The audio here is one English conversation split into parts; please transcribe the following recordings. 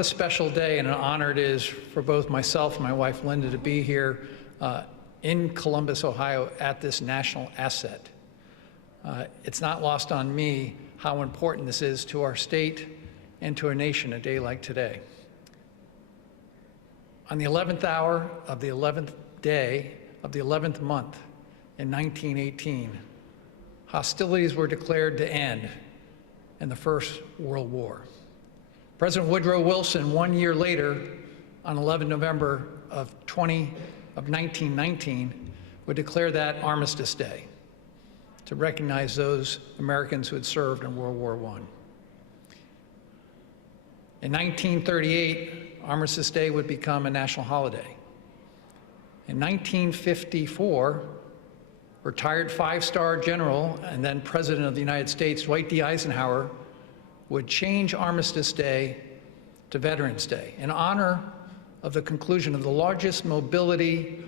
what a special day and an honor it is for both myself and my wife Linda to be here in Columbus, Ohio at this national asset. It's not lost on me how important this is to our state and to our nation a day like today. On the 11th hour of the 11th day of the 11th month in 1918, hostilities were declared to end in the First World War. President Woodrow Wilson, 1 year later, on 11 November of 1919, would declare that Armistice Day to recognize those Americans who had served in World War I. In 1938, Armistice Day would become a national holiday. In 1954, retired five-star general and then President of the United States, Dwight D. Eisenhower, would change Armistice Day to Veterans Day in honor of the conclusion of the largest mobility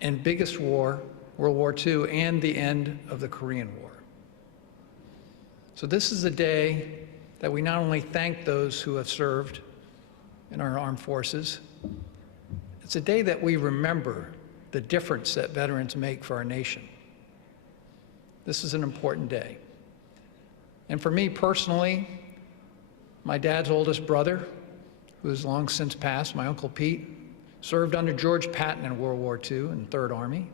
and biggest war, World War II, and the end of the Korean War. So this is a day that we not only thank those who have served in our armed forces, it's a day that we remember the difference that veterans make for our nation. This is an important day. And for me personally, my dad's oldest brother, who has long since passed, my Uncle Pete, served under George Patton in World War II in the 3rd Army.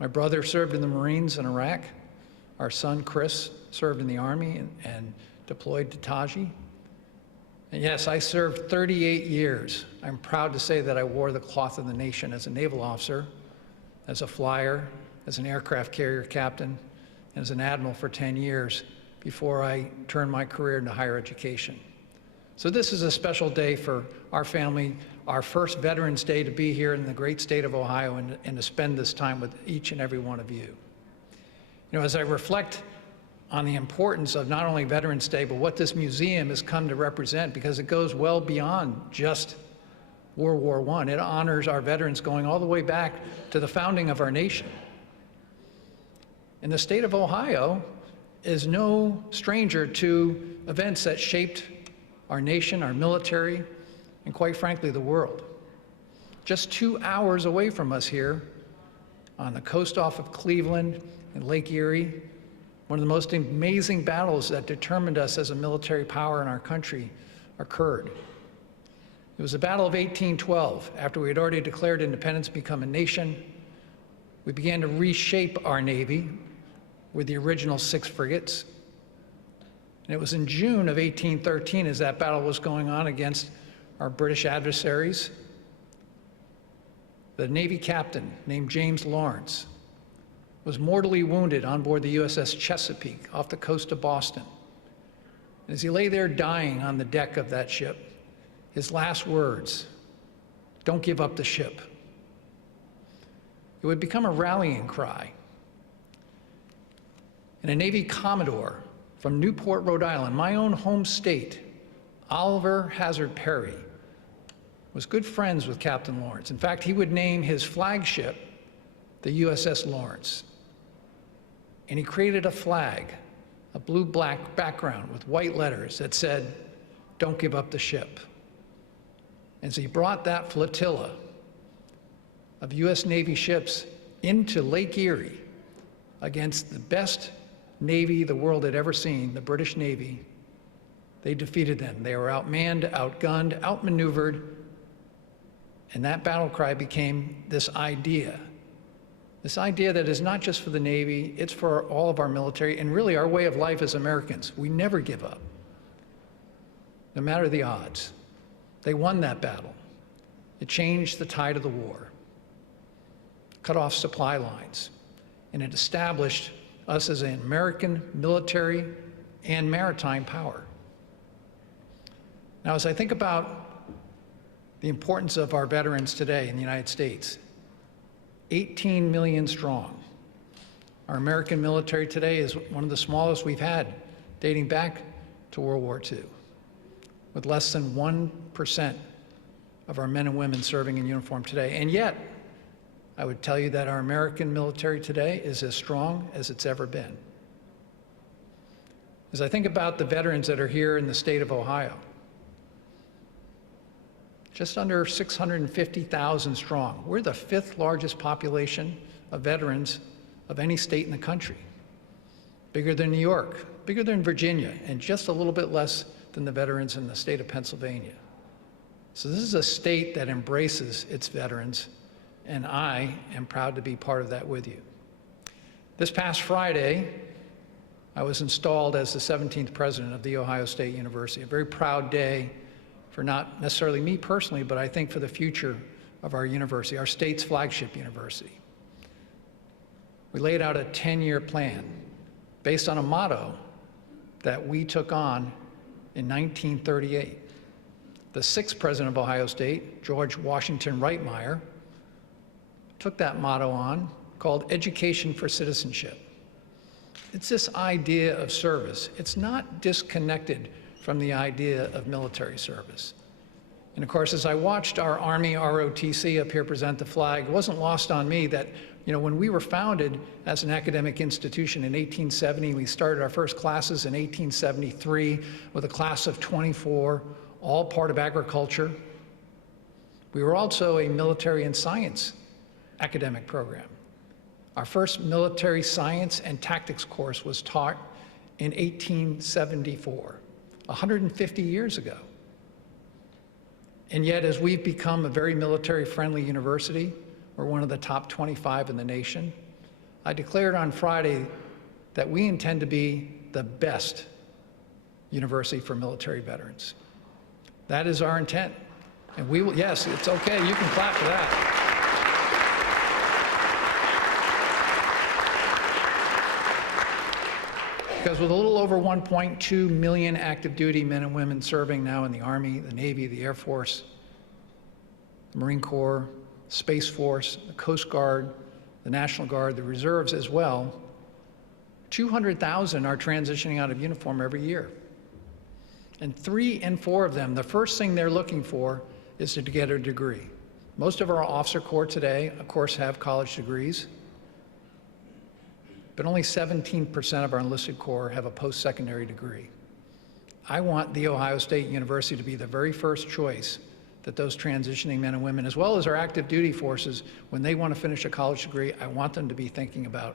My brother served in the Marines in Iraq. Our son, Chris, served in the Army and deployed to Taji. And yes, I served 38 years. I'm proud to say that I wore the cloth of the nation as a naval officer, as a flyer, as an aircraft carrier captain, and as an admiral for 10 years before I turned my career into higher education. So this is a special day for our family, our first Veterans Day to be here in the great state of Ohio and to spend this time with each and every one of you. You know, as I reflect on the importance of not only Veterans Day, but what this museum has come to represent, because it goes well beyond just World War I. It honors our veterans going all the way back to the founding of our nation. And the state of Ohio is no stranger to events that shaped our nation, our military, and quite frankly, the world. Just 2 hours away from us here, on the coast off of Cleveland and Lake Erie, one of the most amazing battles that determined us as a military power in our country occurred. It was the Battle of 1812. After we had already declared independence, become a nation, we began to reshape our Navy with the original 6 frigates. And it was in June of 1813, as that battle was going on against our British adversaries, the Navy captain named James Lawrence was mortally wounded on board the USS Chesapeake off the coast of Boston. And as he lay there dying on the deck of that ship, his last words, "Don't give up the ship." It would become a rallying cry. And a Navy Commodore from Newport, Rhode Island, my own home state, Oliver Hazard Perry, was good friends with Captain Lawrence. In fact, he would name his flagship the USS Lawrence. And he created a flag, a blue-black background with white letters that said, "Don't give up the ship." And so he brought that flotilla of US Navy ships into Lake Erie against the best Navy the world had ever seen, the British Navy. They defeated them. They were outmanned, outgunned, outmaneuvered, and that battle cry became this idea that is not just for the Navy, it's for all of our military and really our way of life as Americans. We never give up, no matter the odds. They won that battle. It changed the tide of the war, cut off supply lines, and it established us as an American military and maritime power. Now, as I think about the importance of our veterans today in the United States, 18 million strong. Our American military today is one of the smallest we've had, dating back to World War II, with less than 1% of our men and women serving in uniform today. And yet, I would tell you that our American military today is as strong as it's ever been. As I think about the veterans that are here in the state of Ohio, just under 650,000 strong. We're the 5th largest population of veterans of any state in the country. Bigger than New York, bigger than Virginia, and just a little bit less than the veterans in the state of Pennsylvania. So this is a state that embraces its veterans, and I am proud to be part of that with you. This past Friday, I was installed as the 17th president of The Ohio State University, a very proud day for not necessarily me personally, but I think for the future of our university, our state's flagship university. We laid out a 10-year plan based on a motto that we took on in 1938. The 6th president of Ohio State, George Washington Reitmeyer, took that motto on, called Education for Citizenship. It's this idea of service. It's not disconnected from the idea of military service. And of course, as I watched our Army ROTC up here present the flag, it wasn't lost on me that, when we were founded as an academic institution in 1870, we started our first classes in 1873 with a class of 24, all part of agriculture. We were also a military and science academic program. Our first military science and tactics course was taught in 1874, 150 years ago. And yet, as we've become a very military-friendly university, we're one of the top 25 in the nation. I declared on Friday that we intend to be the best university for military veterans. That is our intent. And we will, yes, it's okay, you can clap for that. Because with a little over 1.2 million active duty men and women serving now in the Army, the Navy, the Air Force, the Marine Corps, Space Force, the Coast Guard, the National Guard, the reserves as well, 200,000 are transitioning out of uniform every year. And 3 in 4 of them, the first thing they're looking for is to get a degree. Most of our officer corps today, of course, have college degrees, but only 17% of our enlisted corps have a post-secondary degree. I want The Ohio State University to be the very first choice that those transitioning men and women, as well as our active duty forces, when they want to finish a college degree, I want them to be thinking about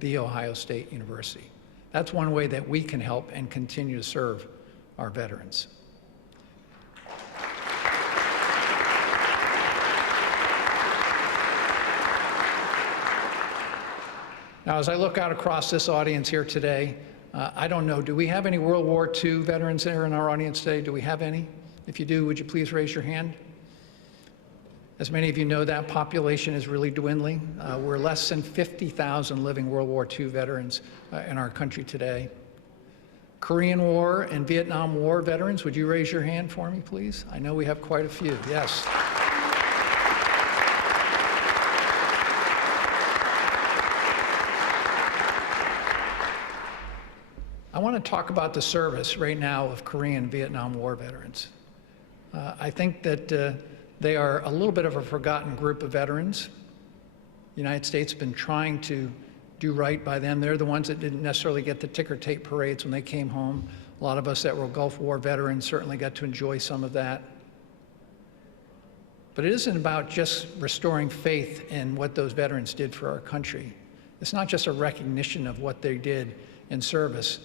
The Ohio State University. That's one way that we can help and continue to serve our veterans. Now, as I look out across this audience here today, I don't know, do we have any World War II veterans there in our audience today? Do we have any? If you do, would you please raise your hand? As many of you know, that population is really dwindling. We're less than 50,000 living World War II veterans in our country today. Korean War and Vietnam War veterans, would you raise your hand for me, please? I know we have quite a few, yes. I want to talk about the service right now of Korean and Vietnam War veterans. I think that they are a little bit of a forgotten group of veterans. The United States has been trying to do right by them. They're the ones that didn't necessarily get the ticker tape parades when they came home. A lot of us that were Gulf War veterans certainly got to enjoy some of that. But it isn't about just restoring faith in what those veterans did for our country. It's not just a recognition of what they did in service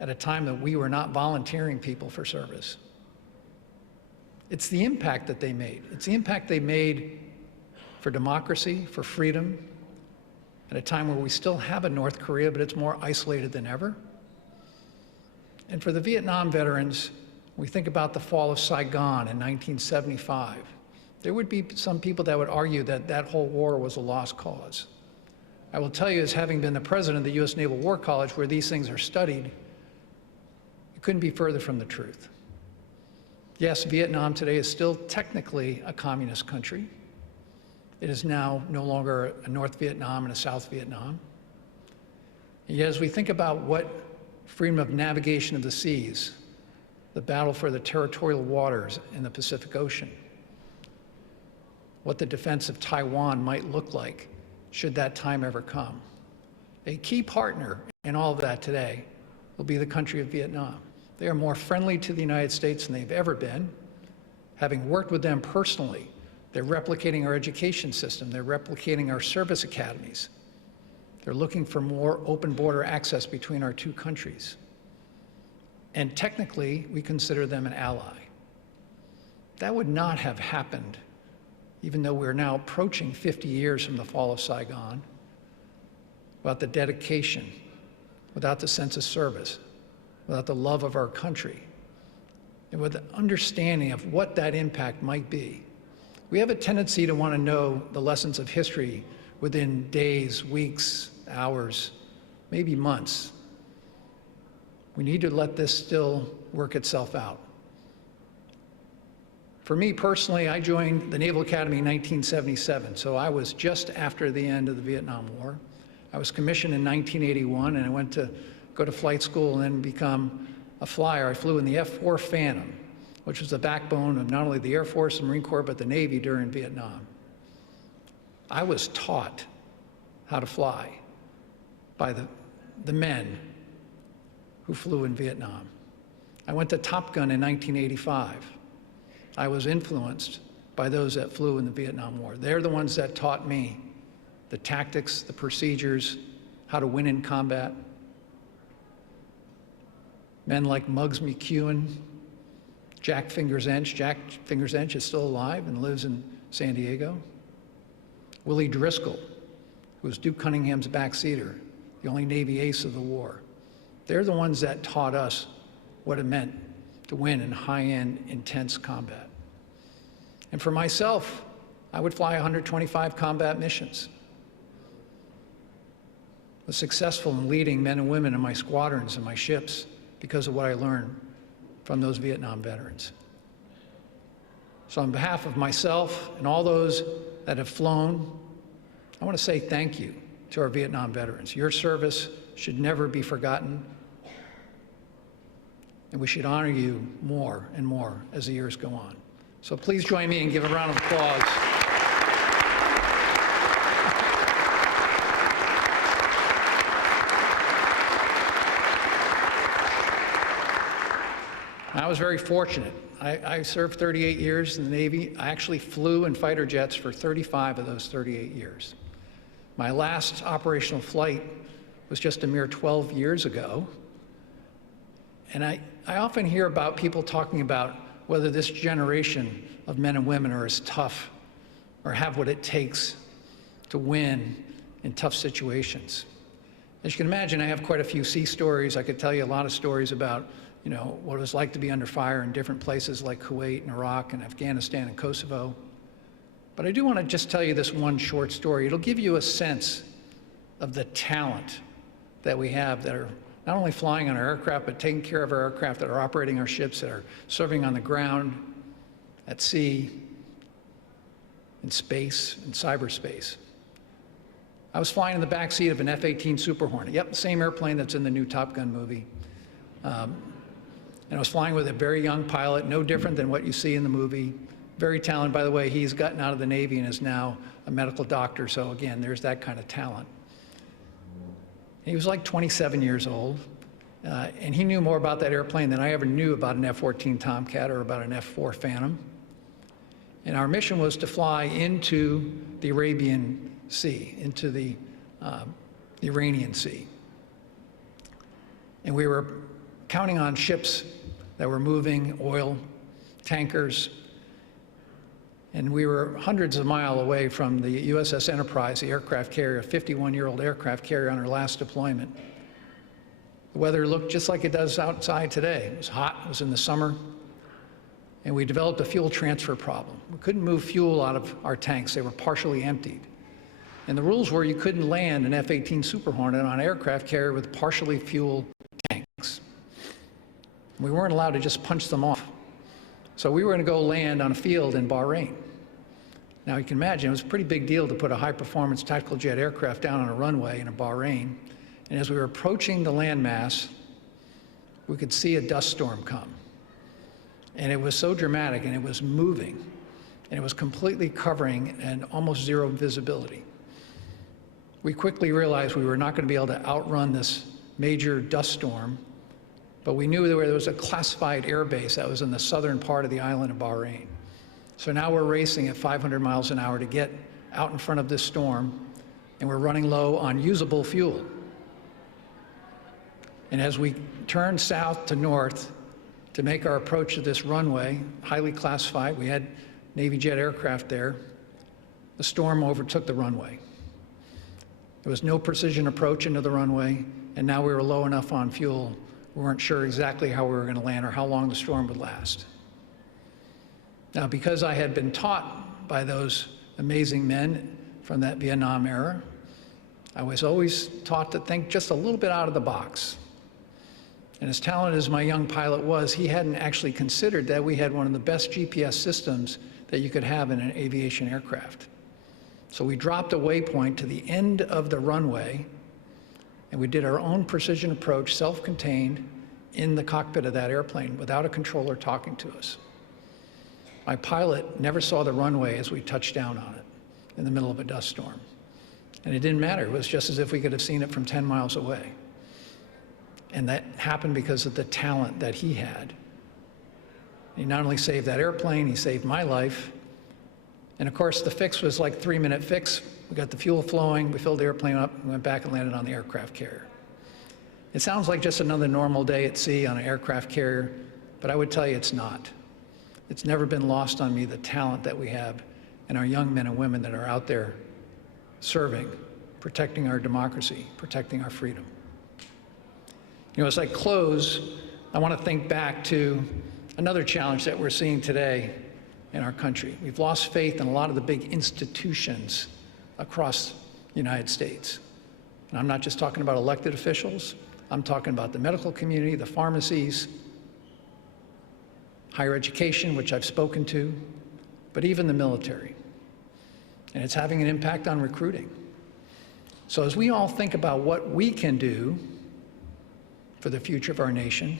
at a time that we were not volunteering people for service. It's the impact that they made. It's the impact they made for democracy, for freedom, at a time where we still have a North Korea, but it's more isolated than ever. And for the Vietnam veterans, we think about the fall of Saigon in 1975. There would be some people that would argue that that whole war was a lost cause. I will tell you, as having been the president of the U.S. Naval War College, where these things are studied, it couldn't be further from the truth. Yes, Vietnam today is still technically a communist country. It is now no longer a North Vietnam and a South Vietnam. And yet, as we think about what freedom of navigation of the seas, the battle for the territorial waters in the Pacific Ocean, what the defense of Taiwan might look like should that time ever come. A key partner in all of that today will be the country of Vietnam. They are more friendly to the United States than they've ever been, having worked with them personally, they're replicating our education system. They're replicating our service academies. They're looking for more open border access between our two countries. And technically, we consider them an ally. That would not have happened, even though we're now approaching 50 years from the fall of Saigon, without the dedication, without the sense of service, without the love of our country, and with the understanding of what that impact might be. We have a tendency to want to know the lessons of history within days, weeks, hours, maybe months. We need to let this still work itself out. For me personally, I joined the Naval Academy in 1977, so I was just after the end of the Vietnam War. I was commissioned in 1981, and I went to go to flight school and then become a flyer. I flew in the F-4 Phantom, which was the backbone of not only the Air Force and Marine Corps, but the Navy during Vietnam. I was taught how to fly by the men who flew in Vietnam. I went to Top Gun in 1985. I was influenced by those that flew in the Vietnam War. They're the ones that taught me the tactics, the procedures, how to win in combat. Men like Muggs McEwen, Jack Fingers Ench. Jack Fingers Ench is still alive and lives in San Diego. Willie Driscoll, who was Duke Cunningham's backseater, the only Navy ace of the war. They're the ones that taught us what it meant to win in high-end, intense combat. And for myself, I would fly 125 combat missions. I was successful in leading men and women in my squadrons and my ships because of what I learned from those Vietnam veterans. So on behalf of myself and all those that have flown, I want to say thank you to our Vietnam veterans. Your service should never be forgotten, and we should honor you more and more as the years go on. So please join me and give a round of applause. I was very fortunate. I served 38 years in the Navy. I actually flew in fighter jets for 35 of those 38 years. My last operational flight was just a mere 12 years ago. And I often hear about people talking about whether this generation of men and women are as tough or have what it takes to win in tough situations. As you can imagine, I have quite a few sea stories. I could tell you a lot of stories about what it was like to be under fire in different places like Kuwait and Iraq and Afghanistan and Kosovo. But I do want to just tell you this one short story. It'll give you a sense of the talent that we have that are not only flying on our aircraft, but taking care of our aircraft, that are operating our ships, that are serving on the ground, at sea, in space, in cyberspace. I was flying in the backseat of an F-18 Super Hornet. Yep, the same airplane that's in the new Top Gun movie. And I was flying with a very young pilot, no different than what you see in the movie. Very talented, by the way. He's gotten out of the Navy and is now a medical doctor. So again, there's that kind of talent. He was like 27 years old, and he knew more about that airplane than I ever knew about an F-14 Tomcat or about an F-4 Phantom. And our mission was to fly into the Arabian Sea, into the Iranian Sea. And we were counting on ships that were moving, oil, tankers, and we were hundreds of miles away from the USS Enterprise, the aircraft carrier, a 51-year-old aircraft carrier on her last deployment. The weather looked just like it does outside today. It was hot, it was in the summer, and we developed a fuel transfer problem. We couldn't move fuel out of our tanks. They were partially emptied. And the rules were you couldn't land an F-18 Super Hornet on an aircraft carrier with partially fueled tanks. We weren't allowed to just punch them off. So we were going to go land on a field in Bahrain. Now you can imagine it was a pretty big deal to put a high-performance tactical jet aircraft down on a runway in Bahrain. And as we were approaching the landmass, we could see a dust storm come. And it was so dramatic, and it was moving, and it was completely covering and almost zero visibility. We quickly realized we were not going to be able to outrun this major dust storm, but we knew there was a classified air base that was in the southern part of the island of Bahrain. So now we're racing at 500 miles an hour to get out in front of this storm, and we're running low on usable fuel. And as we turn south to north to make our approach to this runway, highly classified, we had Navy jet aircraft there, the storm overtook the runway. There was no precision approach into the runway, and now we were low enough on fuel, we weren't sure exactly how we were going to land or how long the storm would last. Now, because I had been taught by those amazing men from that Vietnam era, I was always taught to think just a little bit out of the box. And as talented as my young pilot was, he hadn't actually considered that we had one of the best GPS systems that you could have in an aviation aircraft. So we dropped a waypoint to the end of the runway, and we did our own precision approach, self-contained, in the cockpit of that airplane without a controller talking to us. My pilot never saw the runway as we touched down on it in the middle of a dust storm. And it didn't matter. It was just as if we could have seen it from 10 miles away. And that happened because of the talent that he had. He not only saved that airplane, he saved my life. And of course, the fix was like a 3-minute fix. We got the fuel flowing, we filled the airplane up, we went back and landed on the aircraft carrier. It sounds like just another normal day at sea on an aircraft carrier, but I would tell you it's not. It's never been lost on me the talent that we have and our young men and women that are out there serving, protecting our democracy, protecting our freedom. You know, as I close, I want to think back to another challenge that we're seeing today in our country. We've lost faith in a lot of the big institutions across the United States. And I'm not just talking about elected officials. I'm talking about the medical community, the pharmacies, higher education, which I've spoken to, but even the military. And it's having an impact on recruiting. So as we all think about what we can do for the future of our nation,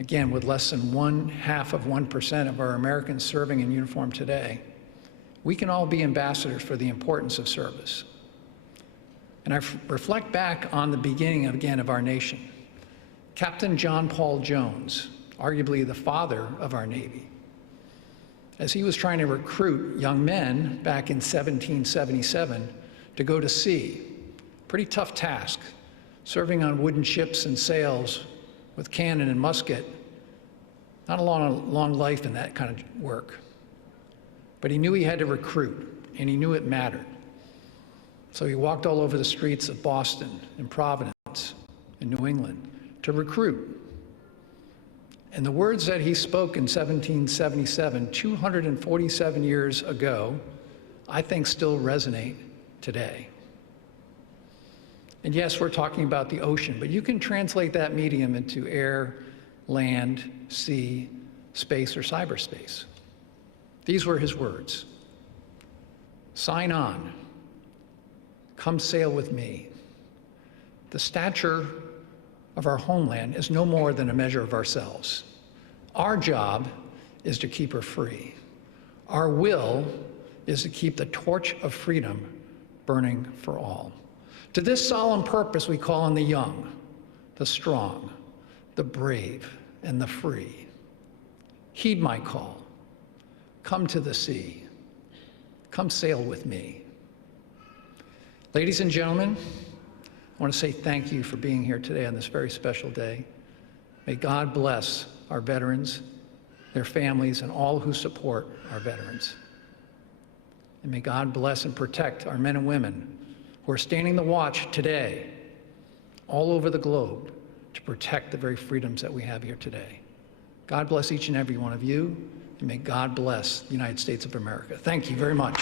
again, with less than 0.5% of our Americans serving in uniform today, we can all be ambassadors for the importance of service. And I reflect back on the beginning, again, of our nation. Captain John Paul Jones, arguably the father of our Navy, as he was trying to recruit young men back in 1777 to go to sea. Pretty tough task, serving on wooden ships and sails with cannon and musket. Not a long life in that kind of work. But he knew he had to recruit, and he knew it mattered. So he walked all over the streets of Boston and Providence and New England to recruit. And the words that he spoke in 1777, 247 years ago, I think still resonate today. And yes, we're talking about the ocean, but you can translate that medium into air, land, sea, space, or cyberspace. These were his words. Sign on. Come sail with me. The stature of our homeland is no more than a measure of ourselves. Our job is to keep her free. Our will is to keep the torch of freedom burning for all. To this solemn purpose we call on the young, the strong, the brave, and the free. Heed my call. Come to the sea. Come sail with me. Ladies and gentlemen, I want to say thank you for being here today on this very special day. May God bless our veterans, their families, and all who support our veterans. And may God bless and protect our men and women who are standing the watch today all over the globe to protect the very freedoms that we have here today. God bless each and every one of you, and may God bless the United States of America. Thank you very much.